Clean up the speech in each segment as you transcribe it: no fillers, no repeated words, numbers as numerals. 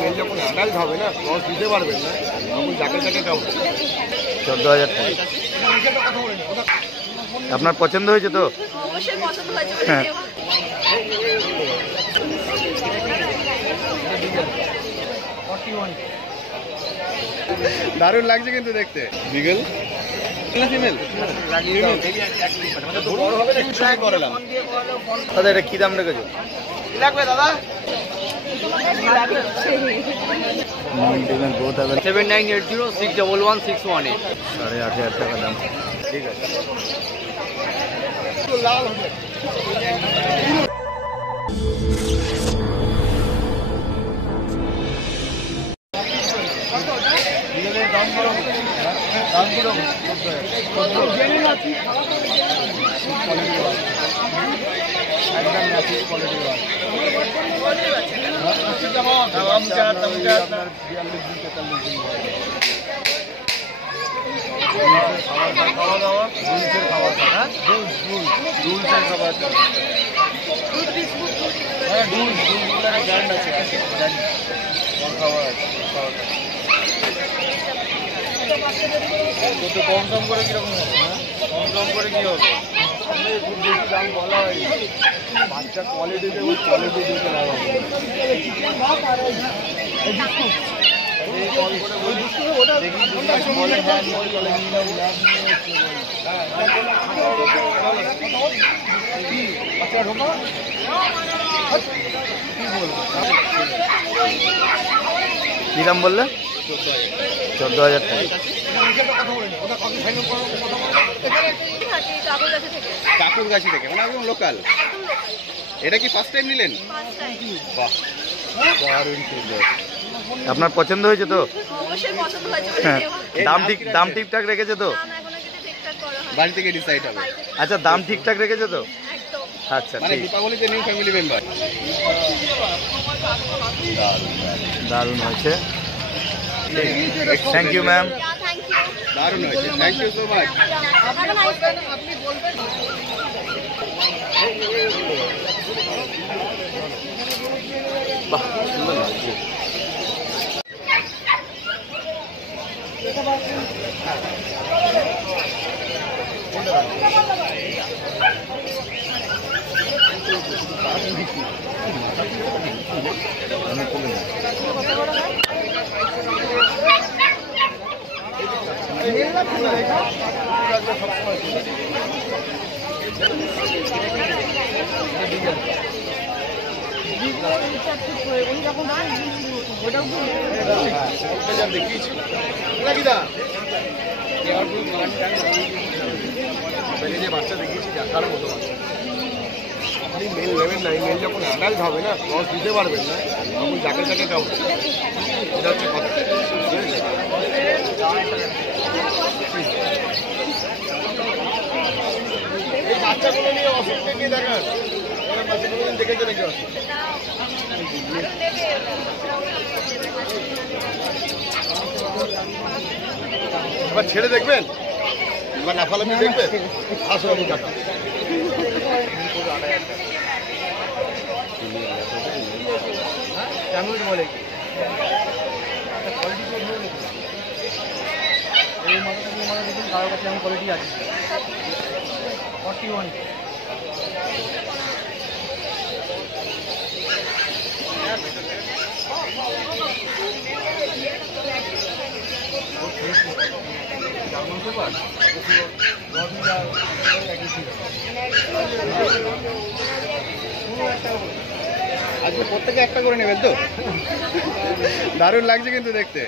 Mail যখন adult হবে না, ক্রস দিতে পারবেন না, তখন যাকে তাকে কাউন্ট 14,000 টাকা। আপনার পছন্দ হয়েছে তো? অবশ্যই পছন্দ হয়েছে। হ্যাঁ। দারুণ লাগছে কিন্তু দেখতে। বিগল দাদা এটা কি দাম রেখেছো? লাগবে দাদা 7980611618। 8,500 টাকা দাম। ঠিক আছে। কম কম করে কিরকম হবে? কম কম করে কি হবে? খুব বেশি দাম বলা হয়, বাচ্চা কোয়ালিটি দেবো, কোয়ালিটি দিতে লাভ হবে। কি দাম বললে? 14,000 টাকা। কাকুর কাছে থেকে, মানে একদম লোকাল। এটা কি ফার্স্ট টাইম নিলেন? বাহ, দারুণ সুন্দর। আপনার পছন্দ হয়েছে তো? অবশ্যই পছন্দ হয়েছে। হ্যাঁ। দাম ঠিকঠাক রেখেছে তো? বাড়ি থেকে ডিসাইড হবে। আচ্ছা, দাম ঠিকঠাক রেখেছে তো? আচ্ছা, মানে ঠিক। দীপাবলিতে নিউ ফ্যামিলি মেম্বার। দারুণ হয়েছে। Thank you ma'am. দারুণ হয়েছে, থ্যাংক ইউ সো মাচ। বাহ, সুন্দর লাগছে। বাচ্চা দেখিয়েছি দেখার মতো। আপনি মেল নেবেন না, এই মেল যখন অ্যাডাল্ট হবে না, ক্রস দিতে পারবেন না, তখন যাকে তাকে কাউন্ট। এটা হচ্ছে কথা। এই বাচ্চাগুলো নিয়ে অসুবিধা কি দেখান? বাচ্চাগুলো দেখেছে নাকি অসুবিধা? এবার ছেড়ে দেখবেন, এবার লাফালাফি দেখবেন। আসো আমি টাকা কেমন বলে কি এই মাথাটা নিয়ে মাথা দেখুন, কারোর কাছে এমন কোয়ালিটি আছে 41। আজকে প্রত্যেকে একটা করে নেবেন তো? দারুণ লাগছে কিন্তু দেখতে।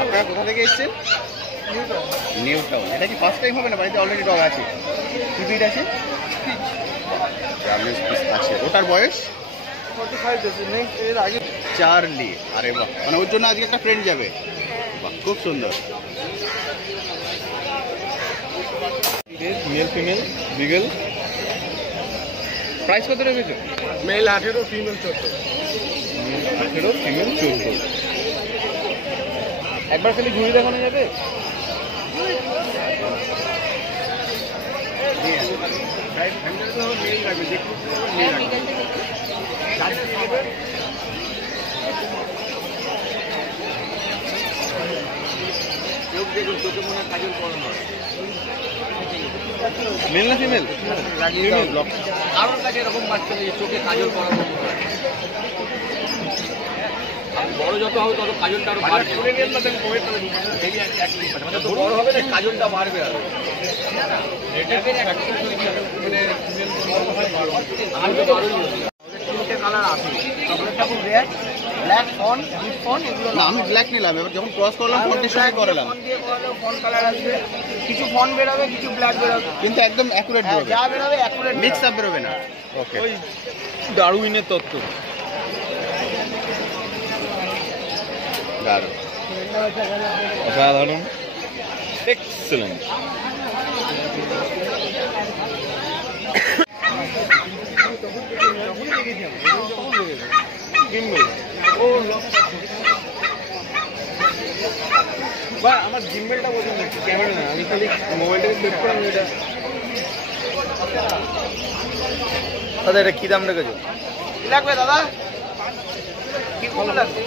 আপনারা কোথা থেকে এসেছেন? New town. এটা কি ফার্স্ট টাইম হবে না? বাড়িতে অলরেডি ডগ আছে। কি ব্রিড আছে? আছে। ওটার বয়স 45 এর আগে। চার্লি। আরে বাহ, মানে ওর জন্য আজকে একটা ফ্রেন্ড যাবে। বাহ, খুব সুন্দর। মেল ফিমেল বিগল প্রাইস কত রেখেছো? Male 18, female 14। 18, ফিমেল 14। একবার খালি ঘুরে দেখানো যাবে? মেল না ফিমেল? কারোর কাছে এরকম বাচ্চা নেই চোখে কাজল করানো। বড় যত হবে তত কাজলটা আরো বাড়বে। বড় হবে না কাজলটা বাড়বে আরো। তিনটে কালার আছে, চকলেটটা খুব rare, black fawn, deep fawn, এগুলো না। আমি ব্ল্যাক নিলাম, এবার যখন ক্রস করলাম ফন্টের সঙ্গে করালাম। ফন দিয়ে করালেও ফন কালার আসবে, কিছু ফন বেরোবে, কিছু ব্ল্যাক বেরোবে, কিন্তু একদম অ্যাকুরেট বেরোবে। যা বেরোবে অ্যাকুরেট, মিক্স আপ বেরোবে না। ওকে, ওই ডারউইনের তত্ত্ব। দারুণ, অসাধারণ, এক্সেলেন্ট। আমার জিম্বেলটা পছন্দ হচ্ছে, ক্যামেরা না, আমি খালি মোবাইলটাকে সেট করে আমি এটা। দাদা এটা কি দাম রেখেছো? কি লাগবে দাদা? কি কম লাগবে?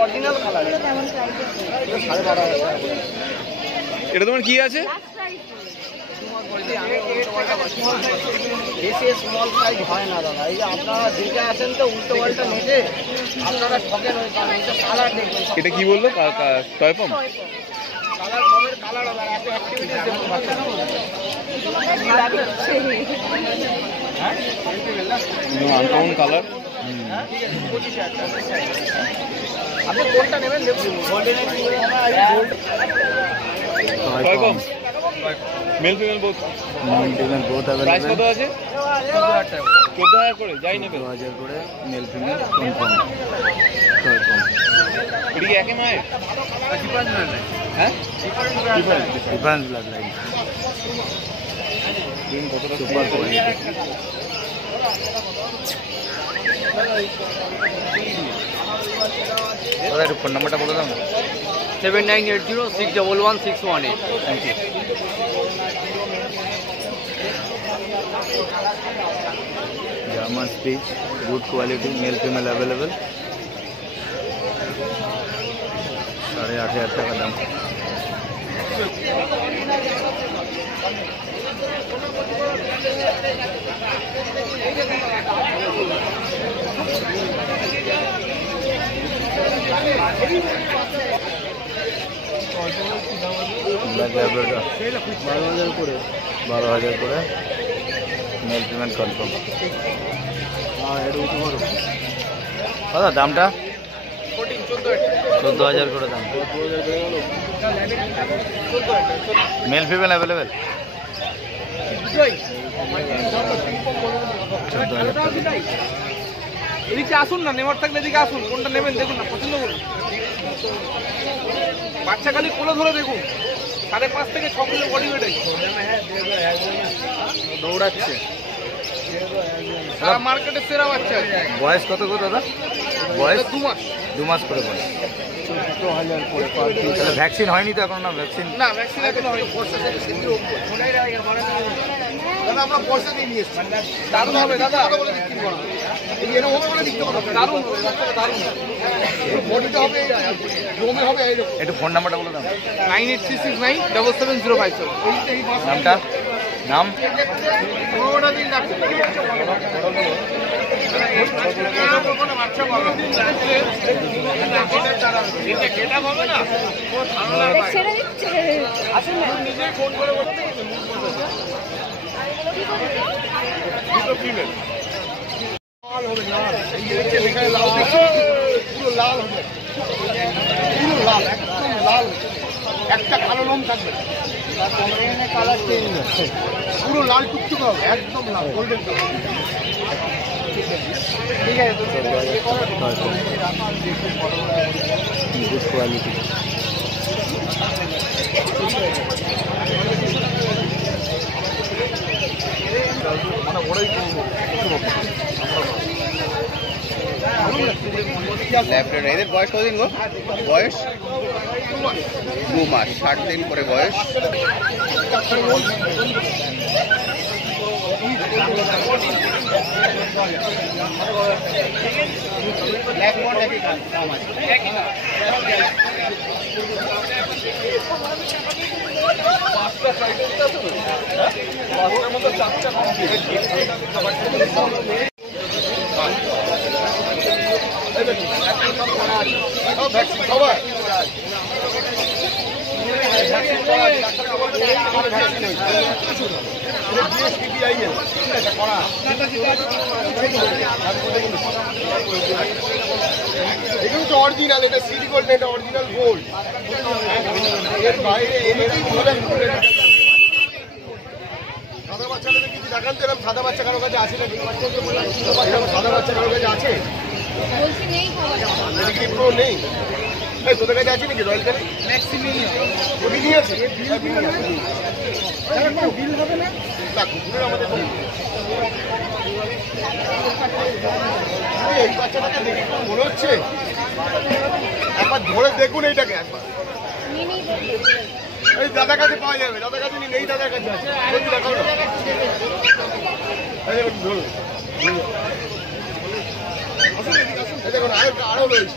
Original colour. এটা তোমার কি আছে? বেশি স্মল সাইজ হয় না দাদা, এই যে আপনারা যেটা আছেন তো উল্টো পাল্টা নেটে আপনারা ঠকেন, ওই কারণে এটা কালার দেখবেন। এটা কি বললো? টয় পাম্প কালার, কমের কালার হবে, এত অ্যাক্টিভিটিস দেখুন বাচ্চারা। Uncommon colour. আপনি কোনটা নেবেন দেখুন, golden toy pump, male female both. Price কত আছে? 14,000 করে, যাই নেবে 14,000 করে মেল ফিমেল কনফার্ম। এটা কি একই মায়ের? হ্যাঁ, difference blood line, super quality. দাদা একটু ফোন নাম্বারটা বলে দাও না। 7980611618। Thank you. German speech, good quality, male female available। 8,500 টাকা দাম। ব্ল্যাক ল্যাব্রাডর 12,000 করে, 12,000 করে মেল ফিমেল কনফার্ম। দাদা দামটা 14,000 করে দাম। মেল ফিমেল অ্যাভেলেবেল, 14,000 টাকা। এদিকে আসুন না, নেওয়ার থাকলে এদিকে আসুন, কোনটা নেবেন দেখুন না, পছন্দ করুন। বাচ্চা খালি কোলে ধরে দেখুন, 5.5 থেকে 6 কিলো বডি ওয়েট দৌড়াচ্ছে, সারা মার্কেটে সেরা বাচ্চা। বয়স কত গো দাদা? বয়স 2 মাস। 2 মাস করে বয়স। তাহলে ভ্যাকসিন হয়নি তো এখন? না ভ্যাকসিন, না ভ্যাকসিন এখনো হয়নি। দাদা আমরা পয়সা দিয়ে নিয়ে এসেছি, দারুণ হবে দাদা, এরকম হবে বলে দিতে হবে, দারুণ হবে, দারুণ বডিটা হবে, জমে হবে এইরকম। একটু ফোন নাম্বারটা বলে দাও। 9836977057। নামটা? নাম? পুরোটা দিন রাখছি। বাচ্চা পাবে কেটা হবে না, আসুন নিজেই ফোন করে বলতে ফিমেল লাল হবে, লাল, এই যে এখানে লাল, পুরো লাল হবে, পুরো লাল, একদম লাল, একটা কালো লোম থাকবে, কালার চেঞ্জ হচ্ছে, পুরো লাল টুকটুক হবে, একদম লাল, গোল্ডেন কালার। ঠিক আছে, গুড কোয়ালিটি। মানে ওরাই এদের বয়স কতদিন গো? বয়স 2 মাস, 60 দিন করে বয়স। এগুলো তো অরিজিনাল, এটা সিডি গোল্ড না, এটা অরিজিনাল গোল্ড। এর বাইরে সাদা বাচ্চাদের কিছু দেখান তো, এরকম সাদা বাচ্চা কারো কাছে আছে নাকি? সাদা বাচ্চা কারো কাছে আছে? প্রো নেই তোদের কাছে আছে নাকি? রয়্যাল কানে নিয়ে আছে আমাদের। এই বাচ্চাটাকে দেখে মনে হচ্ছে, একবার ধরে দেখুন এইটাকে একবার। এই দাদার কাছে পাওয়া যাবে, দাদার কাছে নেই, দাদার কাছে আছে। দেখুন আরো রয়েছে।